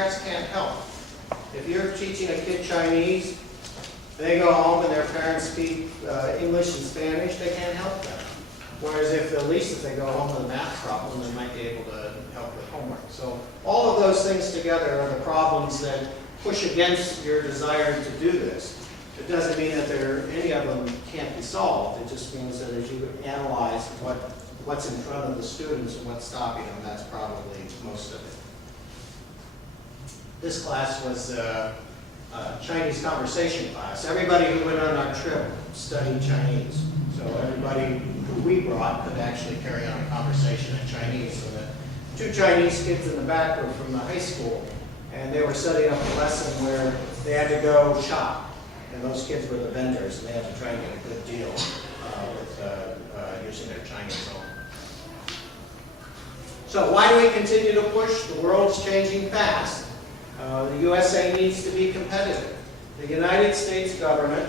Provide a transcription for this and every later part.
Parents can't help. If you're teaching a kid Chinese, they go home and their parents speak English and Spanish, they can't help them. Whereas at least if they go home with a math problem, they might be able to help with homework. So all of those things together are the problems that push against your desire to do this. It doesn't mean that any of them can't be solved. It just means that as you analyze what's in front of the students and what's stopping them, that's probably most of it. This class was a Chinese conversation class. Everybody who went on our trip studied Chinese. So everybody who we brought could actually carry on a conversation in Chinese. And the two Chinese kids in the back were from the high school, and they were setting up a lesson where they had to go shop. And those kids were the vendors, and they had to try and get a good deal with using their Chinese home. So why do we continue to push? The world's changing fast. The USA needs to be competitive. The United States government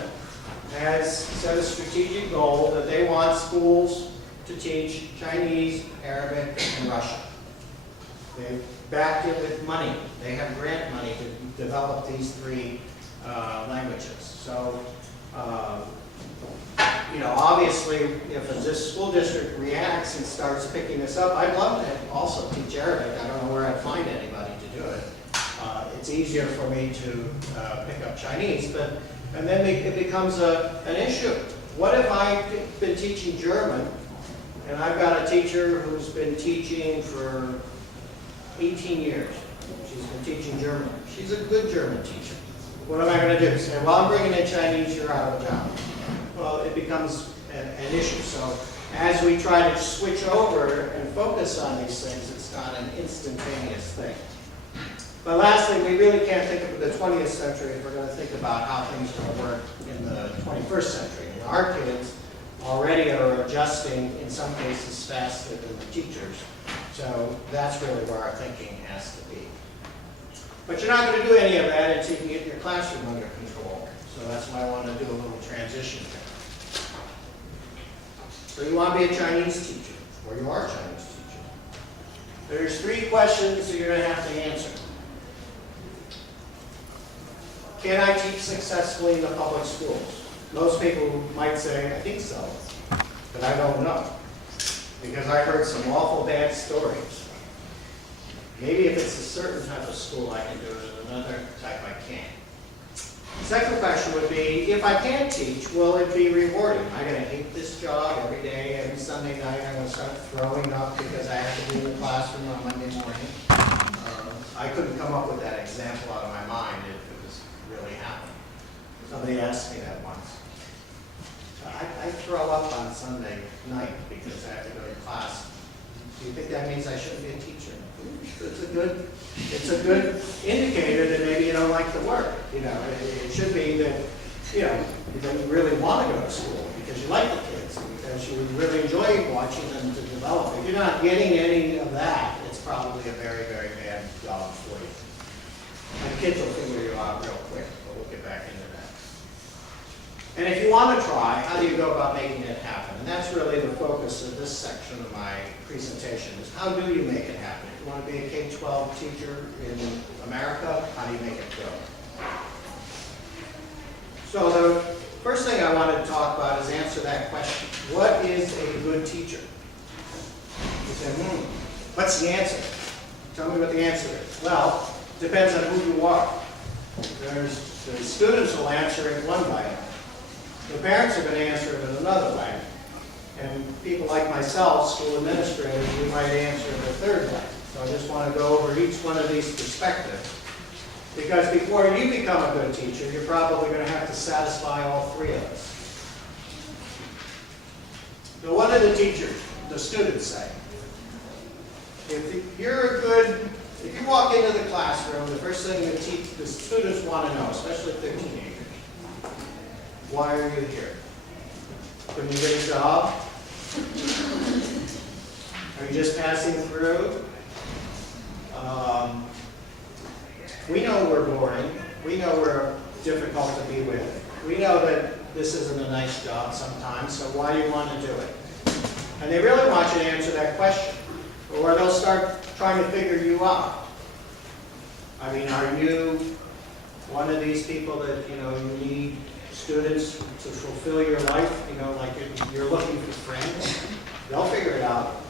has set a strategic goal that they want schools to teach Chinese, Arabic, and Russian. They've backed it with money. They have grant money to develop these three languages. So, obviously, if this school district reacts and starts picking this up, I'd love to also teach Arabic. I don't know where I'd find anybody to do it. It's easier for me to pick up Chinese, and then it becomes an issue. What if I've been teaching German, and I've got a teacher who's been teaching for 18 years. She's been teaching German. She's a good German teacher. What am I going to do? Say, well, I'm bringing in Chinese, you're out of town. Well, it becomes an issue. So as we try to switch over and focus on these things, it's not an instantaneous thing. But lastly, we really can't think of the 20th century if we're going to think about how things are going to work in the 21st century. And our kids already are adjusting, in some cases, faster than the teachers. So that's really where our thinking has to be. But you're not going to do any of that until you can get your classroom under control. So that's why I want to do a little transition here. So you want to be a Chinese teacher, or you are a Chinese teacher. There's 3 questions that you're going to have to answer. Can I teach successfully in the public schools? Most people might say, I think so, but I don't know. Because I heard some awful bad stories. Maybe if it's a certain type of school I can do it, and another type I can't. The second question would be, if I can't teach, will it be rewarding? Am I going to hate this job every day, every Sunday night? I'm going to start throwing up because I have to be in the classroom on Monday morning. I couldn't come up with that example out of my mind if it was really happening. Somebody asked me that once. I throw up on Sunday night because I have to go to class. Do you think that means I shouldn't be a teacher? It's a good indicator that maybe you don't like the work. It should be that you really want to go to school because you like the kids, because you really enjoy watching them to develop. If you're not getting any of that, it's probably a very, very bad job for you. And kids will figure you out real quick, but we'll get back into that. And if you want to try, how do you go about making it happen? And that's really the focus of this section of my presentation, is how do you make it happen? If you want to be a K-12 teacher in America, how do you make it go? So the first thing I wanted to talk about is answer that question. What is a good teacher? You say, what's the answer? Tell me what the answer is. Well, it depends on who you are. The students will answer it one way. The parents are going to answer it in another way. And people like myself, school administrators, we might answer it a third way. So I just want to go over each one of these perspectives. Because before you become a good teacher, you're probably going to have to satisfy all 3 of us. So what do the students say? If you walk into the classroom, the first thing the students want to know, especially if they're teenagers, why are you here? Couldn't you get a job? Are you just passing through? We know we're boring. We know we're difficult to be with. We know that this isn't a nice job sometimes, so why do you want to do it? And they really want you to answer that question, or they'll start trying to figure you out. I mean, are you one of these people that, you know, you need students to fulfill your life, you know, like you're looking for friends? They'll figure it out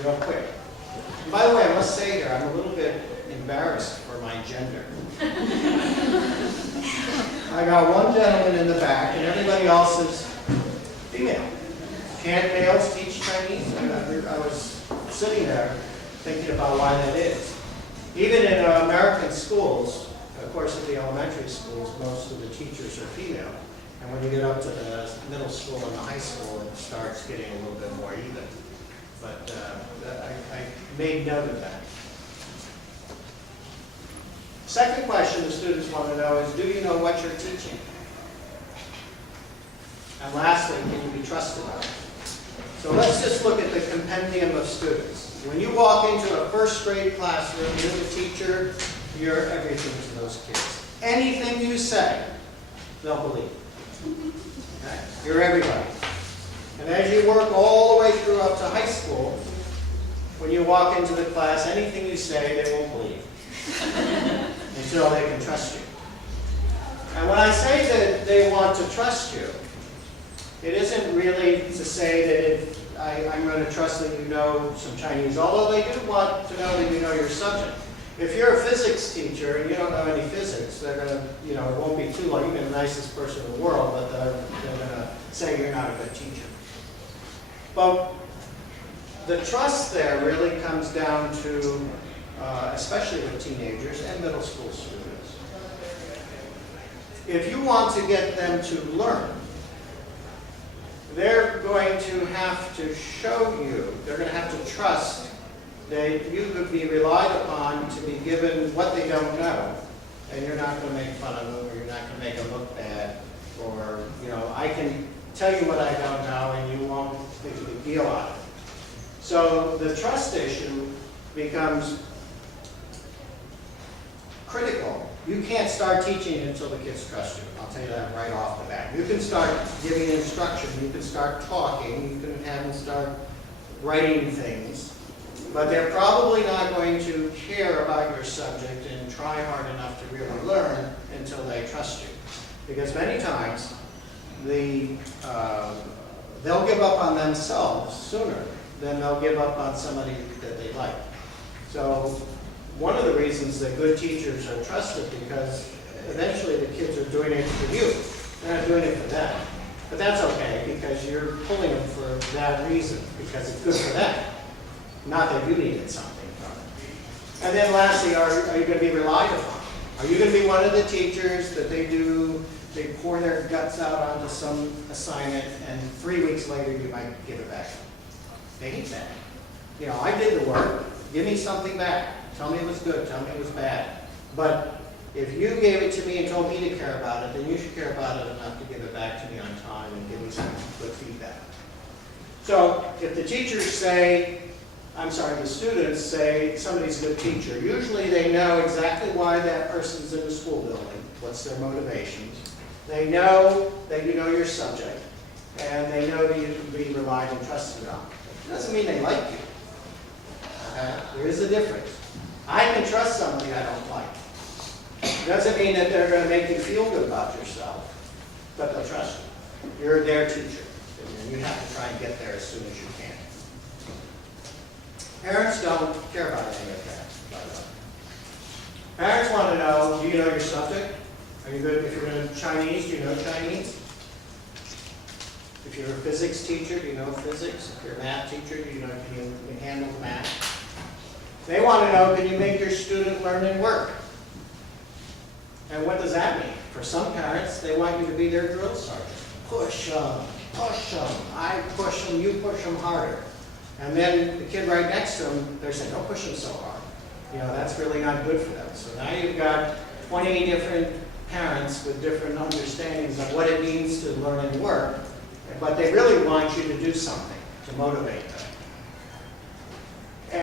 real quick. And by the way, I must say here, I'm a little bit embarrassed for my gender. I got one gentleman in the back, and everybody else is female. Can't males teach Chinese? I was sitting there thinking about why that is. Even in American schools, of course at the elementary schools, most of the teachers are female. And when you get up to the middle school and the high school, it starts getting a little bit more even. But I made note of that. Second question the students want to know is, do you know what you're teaching? And lastly, can you be trusted on it? So let's just look at the compendium of students. When you walk into a first grade classroom, you're the teacher, you're everything to those kids. Anything you say, they'll believe. Okay? You're everybody. And as you work all the way through up to high school, when you walk into the class, anything you say, they won't believe. Until they can trust you. And when I say that they want to trust you, it isn't really to say that if I'm going to trust that you know some Chinese, although they do want to know that you know your subject. If you're a physics teacher and you don't know any physics, they're going to, you know, it won't be too long. You're the nicest person in the world, but they're going to say you're not a good teacher. But the trust there really comes down to, especially with teenagers and middle school students. If you want to get them to learn, they're going to have to show you, they're going to have to trust that you could be relied upon to be given what they don't know, and you're not going to make fun of them, or you're not going to make them look bad, or, you know, I can tell you what I don't know and you won't think a big deal out of it. So the trust issue becomes critical. You can't start teaching until the kids trust you. I'll tell you that right off the bat. You can start giving instruction, you can start talking, you can have them start writing things, but they're probably not going to care about your subject and try hard enough to really learn until they trust you. Because many times, they'll give up on themselves sooner than they'll give up on somebody that they like. So one of the reasons that good teachers are trusted, because eventually the kids are doing it for you. They're not doing it for them. But that's okay, because you're pulling them for that reason, because it's good for them. Not that you needed something from it. And then lastly, are you going to be relied upon? Are you going to be one of the teachers that they pour their guts out onto some assignment, and 3 weeks later you might give it back? They hate that. You know, I did the work. Give me something back. Tell me it was good. Tell me it was bad. But if you gave it to me and told me to care about it, then you should care about it enough to give it back to me on time and give me some good feedback. So if the teachers say, the students say somebody's a good teacher, usually they know exactly why that person's in the school building, what's their motivations. They know that you know your subject, and they know that you can be relied and trusted on. It doesn't mean they like you. There is a difference. I can trust somebody I don't like. It doesn't mean that they're going to make you feel good about yourself, but they'll trust you. You're their teacher, and you have to try and get there as soon as you can. Parents don't care about any of that, by the way. Parents want to know, do you know your subject? Are you good? If you're in Chinese, do you know Chinese? If you're a physics teacher, do you know physics? If you're a math teacher, do you know, can you handle math? They want to know, can you make your student learn and work? And what does that mean? For some parents, they want you to be their drill sergeant. Push them, push them. I push them, you push them harder. And then the kid right next to them, they're saying, don't push them so hard. You know, that's really not good for them. So now you've got 20 different parents with different understandings of what it means to learn and work, but they really want you to do something to motivate them.